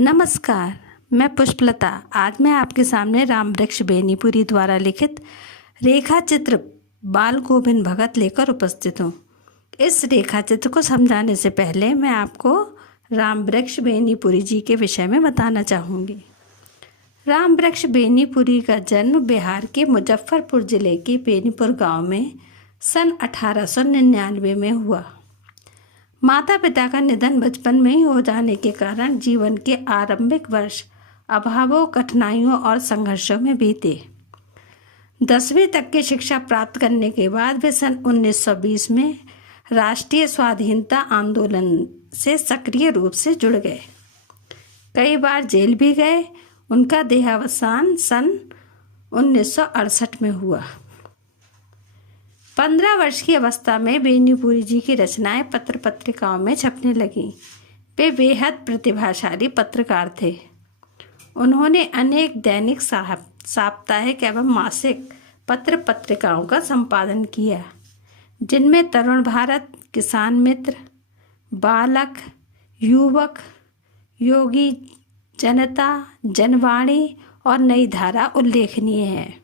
नमस्कार, मैं पुष्पलता। आज मैं आपके सामने रामवृक्ष बेनीपुरी द्वारा लिखित रेखा चित्र बाल गोविंद भगत लेकर उपस्थित हूँ। इस रेखा चित्र को समझाने से पहले मैं आपको रामवृक्ष बेनीपुरी जी के विषय में बताना चाहूँगी। रामवृक्ष बेनीपुरी का जन्म बिहार के मुजफ्फरपुर जिले के बेनीपुर गांव में सन 1899 में हुआ। माता पिता का निधन बचपन में ही हो जाने के कारण जीवन के आरंभिक वर्ष अभावों, कठिनाइयों और संघर्षों में बीते। 10वीं तक की शिक्षा प्राप्त करने के बाद वे सन 1920 में राष्ट्रीय स्वाधीनता आंदोलन से सक्रिय रूप से जुड़ गए। कई बार जेल भी गए। उनका देहावसान सन 1968 में हुआ। 15 वर्ष की अवस्था में बेनीपुरी जी की रचनाएं पत्र पत्रिकाओं में छपने लगीं। वे बेहद प्रतिभाशाली पत्रकार थे। उन्होंने अनेक दैनिक साप्ताहिक एवं मासिक पत्र पत्रिकाओं का संपादन किया, जिनमें तरुण भारत, किसान मित्र, बालक, युवक, योगी, जनता, जनवाणी और नई धारा उल्लेखनीय है।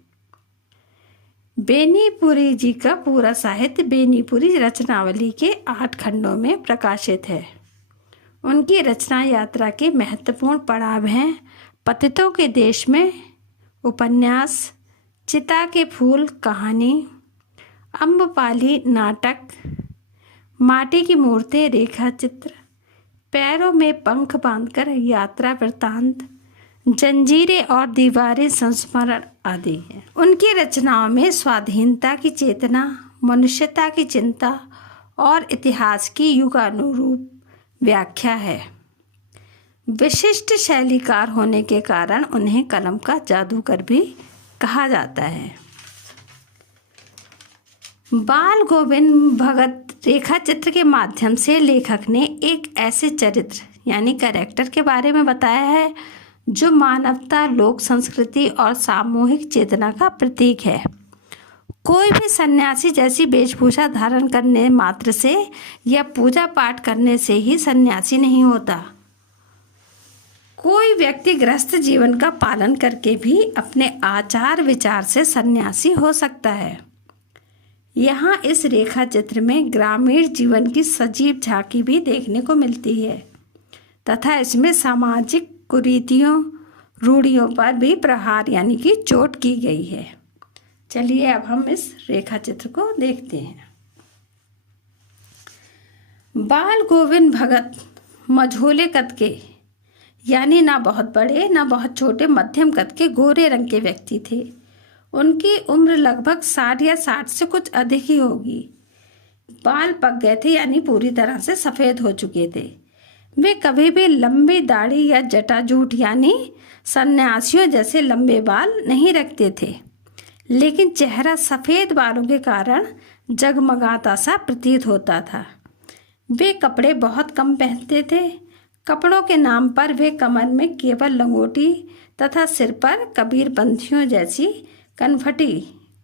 बेनीपुरी जी का पूरा साहित्य बेनीपुरी रचनावली के 8 खंडों में प्रकाशित है। उनकी रचना यात्रा के महत्वपूर्ण पड़ाव हैं पतितों के देश में, उपन्यास, चिता के फूल कहानी, अम्बपाली नाटक, माटी की मूर्तें रेखा चित्र, पैरों में पंख बांधकर यात्रा वृत्तांत, जंजीरें और दीवारें संस्मरण आदि हैं। उनकी रचनाओं में स्वाधीनता की चेतना, मनुष्यता की चिंता और इतिहास की युगानुरूप व्याख्या है। विशिष्ट शैलीकार होने के कारण उन्हें कलम का जादूगर भी कहा जाता है। बाल गोविंद भगत रेखा चित्र के माध्यम से लेखक ने एक ऐसे चरित्र यानी कैरेक्टर के बारे में बताया है जो मानवता, लोक संस्कृति और सामूहिक चेतना का प्रतीक है। कोई भी सन्यासी जैसी वेशभूषा धारण करने मात्र से या पूजा पाठ करने से ही सन्यासी नहीं होता। कोई व्यक्ति गृहस्थ जीवन का पालन करके भी अपने आचार विचार से सन्यासी हो सकता है। यहाँ इस रेखा चित्र में ग्रामीण जीवन की सजीव झांकी भी देखने को मिलती है तथा इसमें सामाजिक कुरीतियों, रूढ़ियों पर भी प्रहार यानी कि चोट की गई है। चलिए अब हम इस रेखा चित्र को देखते हैं। बाल गोविंद भगत मझोले कद के यानी ना बहुत बड़े ना बहुत छोटे, मध्यम कद के गोरे रंग के व्यक्ति थे। उनकी उम्र लगभग 60 या 60 से कुछ अधिक ही होगी। बाल पक गए थे यानी पूरी तरह से सफ़ेद हो चुके थे। वे कभी भी लंबी दाढ़ी या जटाजूट यानी सन्यासियों जैसे लंबे बाल नहीं रखते थे, लेकिन चेहरा सफ़ेद बालों के कारण जगमगाता सा प्रतीत होता था। वे कपड़े बहुत कम पहनते थे। कपड़ों के नाम पर वे कमर में केवल लंगोटी तथा सिर पर कबीरपंथियों जैसी कनफटी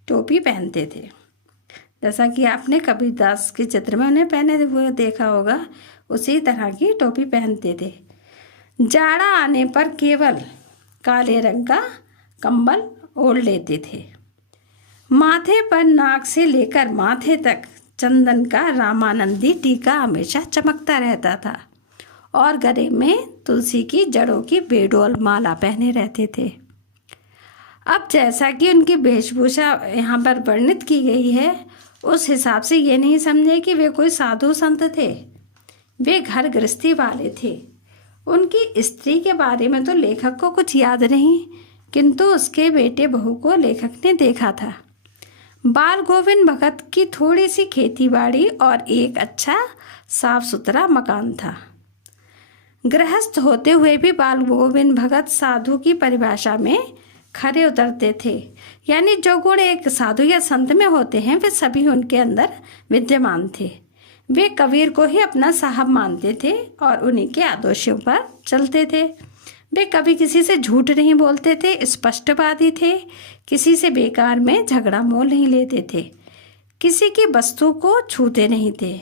टोपी पहनते थे। जैसा कि आपने कबीरदास के चित्र में उन्हें पहने हुए देखा होगा, उसी तरह की टोपी पहनते थे। जाड़ा आने पर केवल काले रंग का कंबल ओढ़ लेते थे। माथे पर नाक से लेकर माथे तक चंदन का रामानंदी टीका हमेशा चमकता रहता था और गले में तुलसी की जड़ों की बेडोल माला पहने रहते थे। अब जैसा कि उनकी वेशभूषा यहाँ पर वर्णित की गई है, उस हिसाब से ये नहीं समझे कि वे कोई साधु संत थे। वे घर गृहस्थी वाले थे। उनकी स्त्री के बारे में तो लेखक को कुछ याद नहीं, किंतु उसके बेटे बहू को लेखक ने देखा था। बाल गोविंद भगत की थोड़ी सी खेतीबाड़ी और एक अच्छा साफ सुथरा मकान था। गृहस्थ होते हुए भी बाल गोविंद भगत साधु की परिभाषा में खरे उतरते थे, यानी जो गुण एक साधु या संत में होते हैं वे सभी उनके अंदर विद्यमान थे। वे कबीर को ही अपना साहब मानते थे और उन्हीं के आदर्शों पर चलते थे। वे कभी किसी से झूठ नहीं बोलते थे, स्पष्टवादी थे, किसी से बेकार में झगड़ा मोल नहीं लेते थे, किसी की वस्तु को छूते नहीं थे।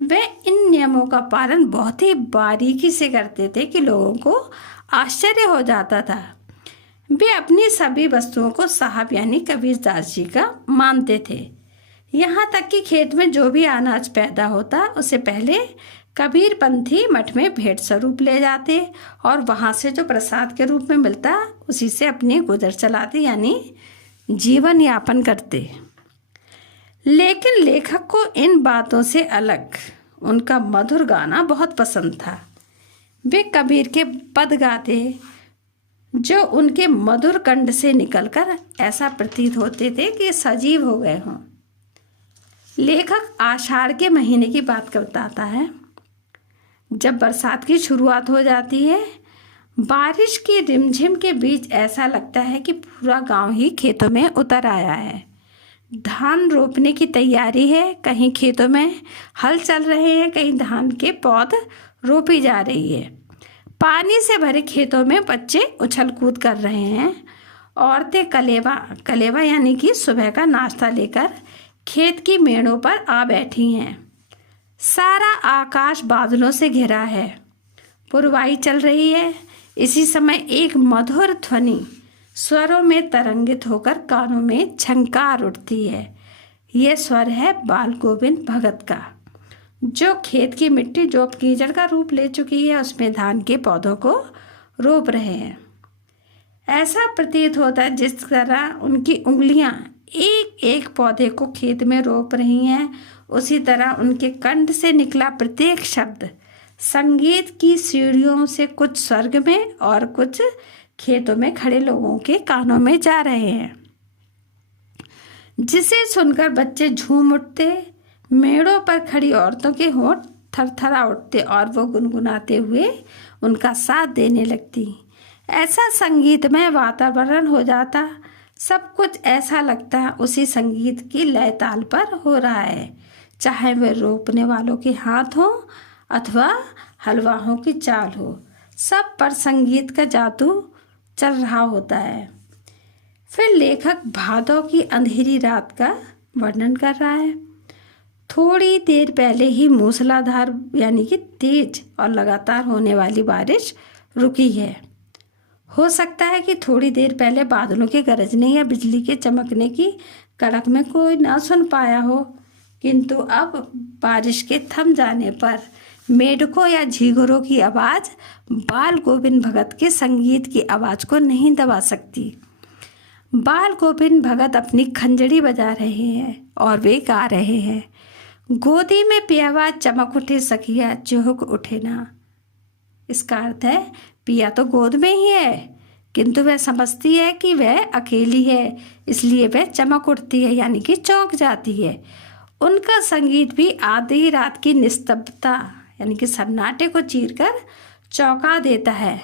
वे इन नियमों का पालन बहुत ही बारीकी से करते थे कि लोगों को आश्चर्य हो जाता था। वे अपनी सभी वस्तुओं को साहब यानी कबीरदास जी का मानते थे। यहाँ तक कि खेत में जो भी अनाज पैदा होता उसे पहले कबीरपंथी मठ में भेंट स्वरूप ले जाते और वहाँ से जो प्रसाद के रूप में मिलता उसी से अपनी गुजर चलाते यानी जीवन यापन करते। लेकिन लेखक को इन बातों से अलग उनका मधुर गाना बहुत पसंद था। वे कबीर के पद गाते जो उनके मधुर कंठ से निकलकर ऐसा प्रतीत होते थे कि सजीव हो गए हों। लेखक आषाढ़ के महीने की बात बताता है, जब बरसात की शुरुआत हो जाती है। बारिश की रिमझिम के बीच ऐसा लगता है कि पूरा गांव ही खेतों में उतर आया है। धान रोपने की तैयारी है, कहीं खेतों में हल चल रहे हैं, कहीं धान के पौध रोपी जा रही है। पानी से भरे खेतों में बच्चे उछल कूद कर रहे हैं। औरतें कलेवा यानी कि सुबह का नाश्ता लेकर खेत की मेड़ों पर आ बैठी हैं। सारा आकाश बादलों से घिरा है, पुरवाई चल रही है। इसी समय एक मधुर ध्वनि स्वरों में तरंगित होकर कानों में झंकार उठती है। यह स्वर है बाल गोविंद भगत का, जो खेत की मिट्टी जो अब कीचड़ का रूप ले चुकी है उसमें धान के पौधों को रोप रहे हैं। ऐसा प्रतीत होता है जिस तरह उनकी उंगलियां एक एक पौधे को खेत में रोप रही हैं, उसी तरह उनके कंठ से निकला प्रत्येक शब्द संगीत की सीढ़ियों से कुछ स्वर्ग में और कुछ खेतों में खड़े लोगों के कानों में जा रहे हैं, जिसे सुनकर बच्चे झूम उठते। मेड़ों पर खड़ी औरतों के होंठ थरथरा उठते और वो गुनगुनाते हुए उनका साथ देने लगती। ऐसा संगीतमय वातावरण हो जाता, सब कुछ ऐसा लगता उसी संगीत की लय ताल पर हो रहा है, चाहे वे रोपने वालों के हाथ हो अथवा हलवाहों की चाल हो। सब पर संगीत का जादू चल रहा होता है। फिर लेखक भादों की अंधेरी रात का वर्णन कर रहा है। थोड़ी देर पहले ही मूसलाधार यानी कि तेज और लगातार होने वाली बारिश रुकी है। हो सकता है कि थोड़ी देर पहले बादलों के गरजने या बिजली के चमकने की कड़क में कोई ना सुन पाया हो, किंतु अब बारिश के थम जाने पर मेढकों या झींगुरों की आवाज़ बाल गोविंद भगत के संगीत की आवाज़ को नहीं दबा सकती। बाल गोविंद भगत अपनी खंजड़ी बजा रहे हैं और वे गा रहे हैं, गोदी में पियावा चमक उठे सखिया चुहक उठे ना। इसका अर्थ है पिया तो गोद में ही है, किंतु वह समझती है कि वह अकेली है, इसलिए वह चमक उठती है यानी कि चौंक जाती है। उनका संगीत भी आधी रात की निस्तब्धता यानी कि सन्नाटे को चीरकर चौंका देता है।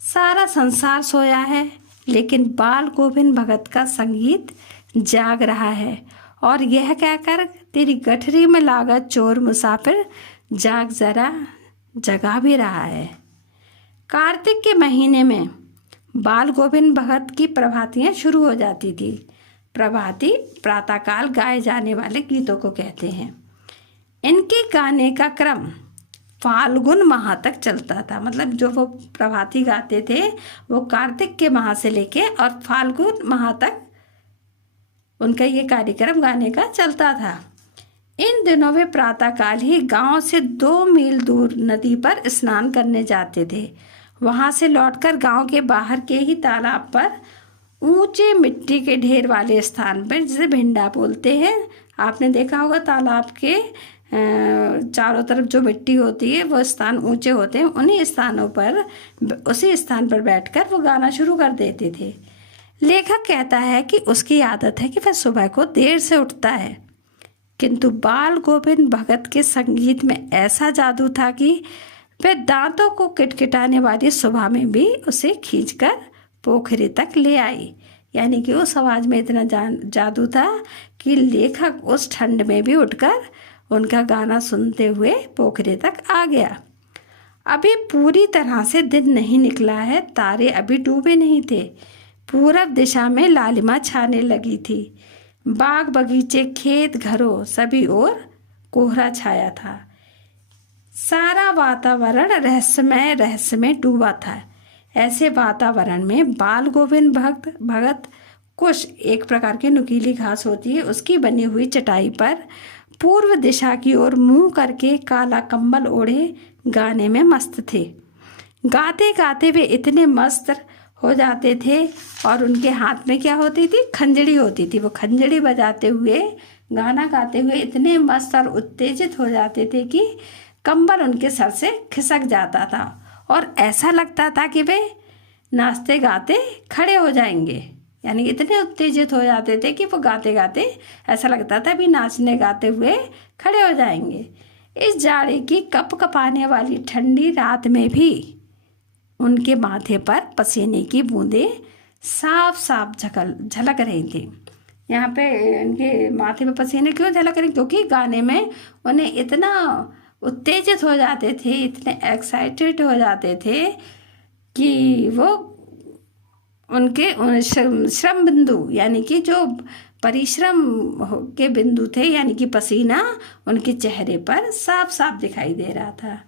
सारा संसार सोया है, लेकिन बाल गोविंद भगत का संगीत जाग रहा है और यह कहकर तेरी गठरी में लागा चोर मुसाफिर जाग जरा जगा भी रहा है। कार्तिक के महीने में बाल गोविंद भगत की प्रभातियाँ शुरू हो जाती थी। प्रभाती प्रातःकाल गाए जाने वाले गीतों को कहते हैं। इनके गाने का क्रम फाल्गुन माह तक चलता था, मतलब जो वो प्रभाती गाते थे वो कार्तिक के माह से लेके और फाल्गुन माह तक उनका ये कार्यक्रम गाने का चलता था। इन दिनों वे प्रातःकाल ही गांव से 2 मील दूर नदी पर स्नान करने जाते थे। वहां से लौटकर गांव के बाहर के ही तालाब पर ऊंचे मिट्टी के ढेर वाले स्थान पर, जिसे भिंडा बोलते हैं, आपने देखा होगा तालाब के चारों तरफ जो मिट्टी होती है वो स्थान ऊंचे होते हैं, उन्हीं स्थानों पर उसी स्थान पर बैठकर वो गाना शुरू कर देते थे। लेखक कहता है कि उसकी आदत है कि वह सुबह को देर से उठता है, किंतु बाल गोविंद भगत के संगीत में ऐसा जादू था कि वह दांतों को किटकिटाने वाली सुबह में भी उसे खींचकर पोखरी तक ले आई। यानी कि उस आवाज़ में इतना जादू था कि लेखक उस ठंड में भी उठकर उनका गाना सुनते हुए पोखरी तक आ गया। अभी पूरी तरह से दिन नहीं निकला है, तारे अभी डूबे नहीं थे। पूरब दिशा में लालिमा छाने लगी थी। बाग बगीचे खेत घरों सभी ओर कोहरा छाया था। सारा वातावरण रहस्यमय डूबा था। ऐसे वातावरण में बाल गोविंद भगत कुछ एक प्रकार की नुकीली घास होती है, उसकी बनी हुई चटाई पर पूर्व दिशा की ओर मुंह करके काला कंबल ओढ़े गाने में मस्त थे। गाते गाते वे इतने मस्त हो जाते थे और उनके हाथ में क्या होती थी, खंजड़ी होती थी। वो खंजड़ी बजाते हुए गाना गाते हुए इतने मस्त और उत्तेजित हो जाते थे कि कंबल उनके सर से खिसक जाता था और ऐसा लगता था कि वे नाचते गाते खड़े हो जाएंगे। यानी इतने उत्तेजित हो जाते थे कि वो गाते गाते ऐसा लगता था भी नाचने गाते हुए खड़े हो जाएंगे। इस जाड़े की कप कपाने वाली ठंडी रात में भी उनके माथे पर पसीने की बूंदें साफ साफ झलक रही थी। यहाँ पे उनके माथे पे पसीने क्यों झलक रहे? क्योंकि गाने में उन्हें इतना उत्तेजित हो जाते थे, इतने एक्साइटेड हो जाते थे कि वो उनके श्रम बिंदु यानी कि जो परिश्रम के बिंदु थे यानी कि पसीना उनके चेहरे पर साफ साफ दिखाई दे रहा था।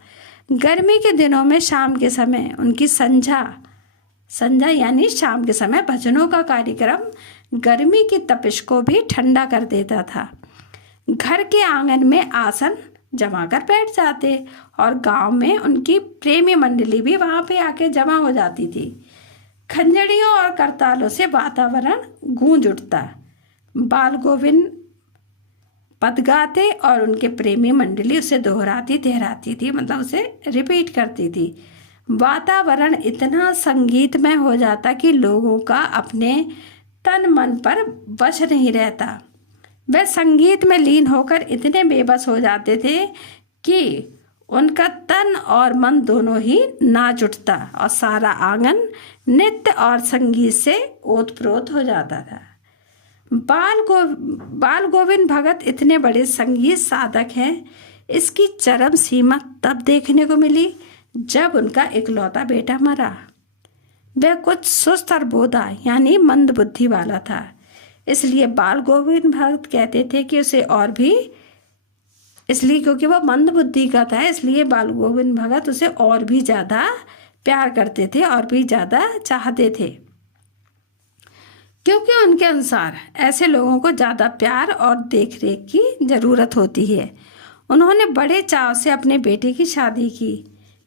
गर्मी के दिनों में शाम के समय उनकी संझा यानी शाम के समय भजनों का कार्यक्रम गर्मी की तपिश को भी ठंडा कर देता था। घर के आंगन में आसन जमा कर बैठ जाते और गांव में उनकी प्रेमी मंडली भी वहां पे आके जमा हो जाती थी। खंजड़ियों और करतालों से वातावरण गूंज उठता। बाल गोविंद पद गाते और उनके प्रेमी मंडली उसे दोहराती तेहराती थी, मतलब उसे रिपीट करती थी। वातावरण इतना संगीतमय हो जाता कि लोगों का अपने तन मन पर वश नहीं रहता। वे संगीत में लीन होकर इतने बेबस हो जाते थे कि उनका तन और मन दोनों ही नाच उठता और सारा आंगन नृत्य और संगीत से ओतप्रोत हो जाता था। बाल गोविंद भगत इतने बड़े संगीत साधक हैं, इसकी चरम सीमा तब देखने को मिली जब उनका इकलौता बेटा मरा। वह कुछ सुस्त और बोधा यानी मंद बुद्धि वाला था, इसलिए बाल गोविंद भगत कहते थे कि उसे और भी इसलिए क्योंकि वह मंद बुद्धि का था, इसलिए बाल गोविंद भगत उसे और भी ज़्यादा प्यार करते थे और भी ज़्यादा चाहते थे, क्योंकि उनके अनुसार ऐसे लोगों को ज़्यादा प्यार और देखरेख की ज़रूरत होती है। उन्होंने बड़े चाव से अपने बेटे की शादी की।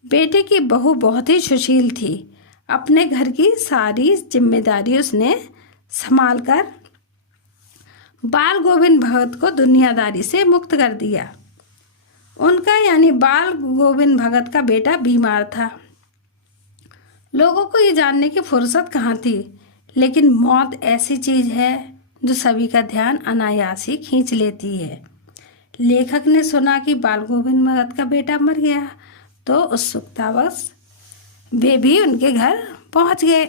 बेटे की बहू बहुत ही सुशील थी। अपने घर की सारी जिम्मेदारी उसने संभाल कर बाल गोविंद भगत को दुनियादारी से मुक्त कर दिया। उनका यानी बाल गोविंद भगत का बेटा बीमार था। लोगों को ये जानने की फुर्सत कहाँ थी, लेकिन मौत ऐसी चीज़ है जो सभी का ध्यान अनायास ही खींच लेती है। लेखक ने सुना कि बाल गोविंद भगत का बेटा मर गया तो उत्सुकतावश वे भी उनके घर पहुंच गए।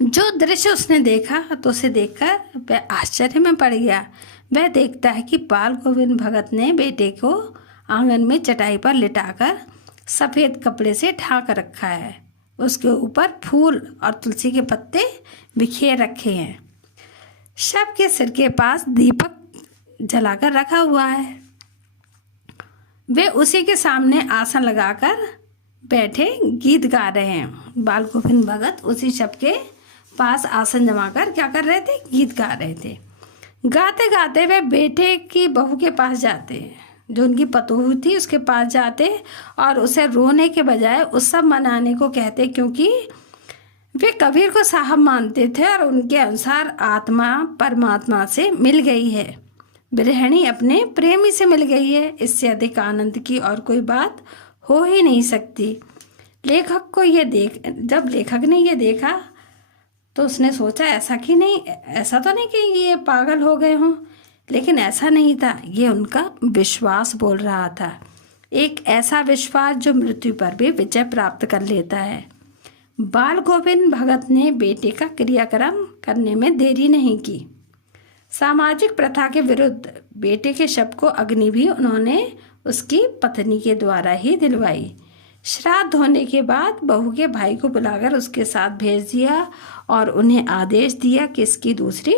जो दृश्य उसने देखा तो उसे देखकर वह आश्चर्य में पड़ गया। वह देखता है कि बाल गोविंद भगत ने बेटे को आंगन में चटाई पर लिटाकर सफ़ेद कपड़े से ढांक रखा है। उसके ऊपर फूल और तुलसी के पत्ते बिखेर रखे हैं। शव के सिर के पास दीपक जलाकर रखा हुआ है। वे उसी के सामने आसन लगाकर बैठे गीत गा रहे हैं। बाल गोविंद भगत उसी शव के पास आसन जमाकर क्या कर रहे थे, गीत गा रहे थे। गाते गाते वे बेटे की बहू के पास जाते, जो उनकी पतोहू थी उसके पास जाते और उसे रोने के बजाय उत्सव मनाने को कहते, क्योंकि वे कबीर को साहब मानते थे और उनके अनुसार आत्मा परमात्मा से मिल गई है, गृहिणी अपने प्रेमी से मिल गई है। इससे अधिक आनंद की और कोई बात हो ही नहीं सकती। जब लेखक ने ये देखा तो उसने सोचा ऐसा तो नहीं कि ये पागल हो गए हों, लेकिन ऐसा नहीं था। ये उनका विश्वास बोल रहा था, एक ऐसा विश्वास जो मृत्यु पर भी विजय प्राप्त कर लेता है। बाल गोविंद भगत ने बेटे का क्रियाक्रम करने में देरी नहीं की। सामाजिक प्रथा के विरुद्ध बेटे के शव को अग्नि भी उन्होंने उसकी पत्नी के द्वारा ही दिलवाई। श्राद्ध होने के बाद बहू के भाई को बुलाकर उसके साथ भेज दिया और उन्हें आदेश दिया कि इसकी दूसरी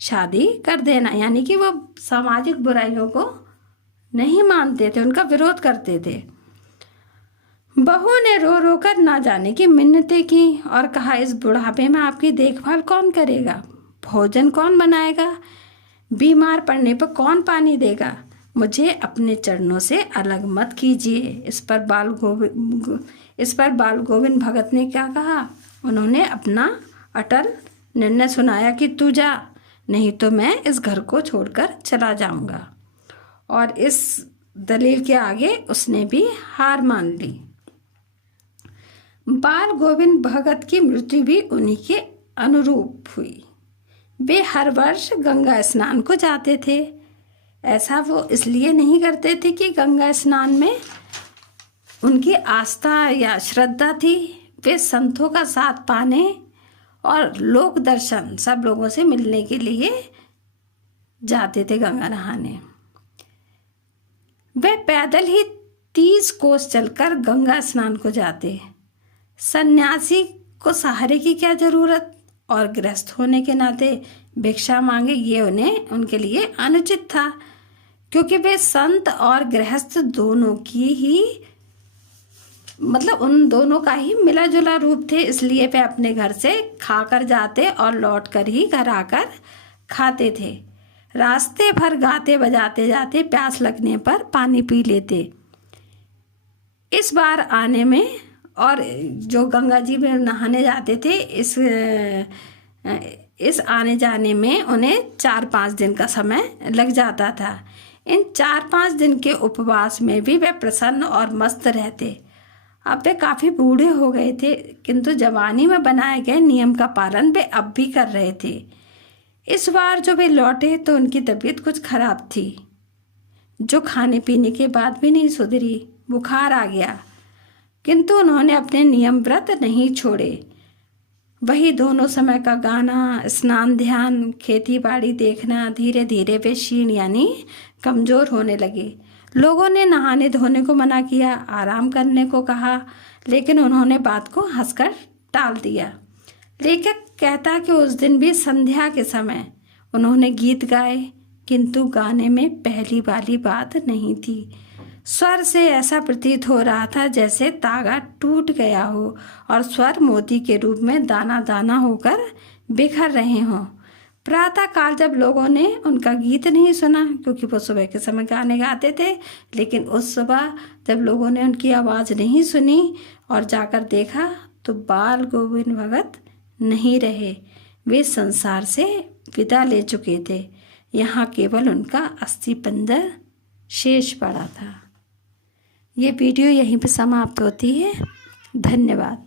शादी कर देना। यानी कि वो सामाजिक बुराइयों को नहीं मानते थे, उनका विरोध करते थे। बहू ने रो रो कर ना जाने की मिन्नतें की और कहा, इस बुढ़ापे में आपकी देखभाल कौन करेगा, भोजन कौन बनाएगा, बीमार पड़ने पर कौन पानी देगा, मुझे अपने चरणों से अलग मत कीजिए। इस पर बाल गोविंद भगत ने क्या कहा, उन्होंने अपना अटल निर्णय सुनाया कि तू जा, नहीं तो मैं इस घर को छोड़कर चला जाऊंगा। और इस दलील के आगे उसने भी हार मान ली। बाल गोविंद भगत की मृत्यु भी उन्हीं के अनुरूप हुई। वे हर वर्ष गंगा स्नान को जाते थे। ऐसा वो इसलिए नहीं करते थे कि गंगा स्नान में उनकी आस्था या श्रद्धा थी। वे संतों का साथ पाने और लोक दर्शन, सब लोगों से मिलने के लिए जाते थे गंगा नहाने। वे पैदल ही 30 कोस चलकर गंगा स्नान को जाते। सन्यासी को सहारे की क्या जरूरत, और गृहस्थ होने के नाते भिक्षा मांगे ये उनके लिए अनुचित था, क्योंकि वे संत और गृहस्थ दोनों की ही उन दोनों का ही मिला जुला रूप थे। इसलिए वे अपने घर से खाकर जाते और लौट कर ही घर आकर खाते थे। रास्ते भर गाते बजाते जाते, प्यास लगने पर पानी पी लेते। इस बार आने में, और जो गंगा जी में नहाने जाते थे, इस आने जाने में उन्हें 4-5 दिन का समय लग जाता था। इन 4-5 दिन के उपवास में भी वे प्रसन्न और मस्त रहते। अब वे काफ़ी बूढ़े हो गए थे, किंतु जवानी में बनाए गए नियम का पालन वे अब भी कर रहे थे। इस बार जो वे लौटे तो उनकी तबीयत कुछ खराब थी, जो खाने पीने के बाद भी नहीं सुधरी। बुखार आ गया, किंतु उन्होंने अपने नियम व्रत नहीं छोड़े। वही दोनों समय का गाना, स्नान, ध्यान, खेती बाड़ी देखना। धीरे धीरे वे क्षीण यानी कमज़ोर होने लगे। लोगों ने नहाने धोने को मना किया, आराम करने को कहा, लेकिन उन्होंने बात को हंसकर टाल दिया। लेखक कहता कि उस दिन भी संध्या के समय उन्होंने गीत गाए, किंतु गाने में पहली वाली बात नहीं थी। स्वर से ऐसा प्रतीत हो रहा था जैसे तागा टूट गया हो और स्वर मोती के रूप में दाना दाना होकर बिखर रहे हों। प्रातः काल जब लोगों ने उनका गीत नहीं सुना, क्योंकि वो सुबह के समय गाने गाते थे, लेकिन उस सुबह जब लोगों ने उनकी आवाज़ नहीं सुनी और जाकर देखा तो बाल गोविंद भगत नहीं रहे। वे संसार से विदा ले चुके थे। यहाँ केवल उनका अस्थि पंजर शेष पड़ा था। ये वीडियो यहीं पर समाप्त होती है। धन्यवाद।